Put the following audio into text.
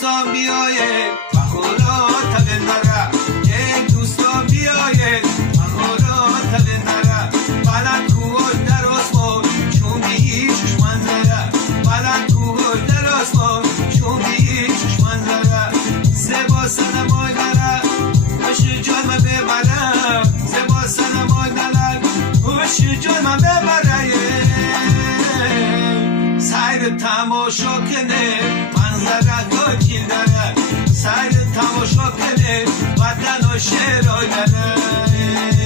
دوستان بیایید مخورات بندره یک دوستان بیایید مخورات بندره بلد کوه در آسمان چون بیشش منظره بلد کوه در آسمان چون بیشش منظره زبا سنمای نره خوش جان من ببره زبا سنمای نره خوش جان من ببره سیر تماشا کنه منظره گاکیل داره سیر تماشا کنه وطن و شعرهای داره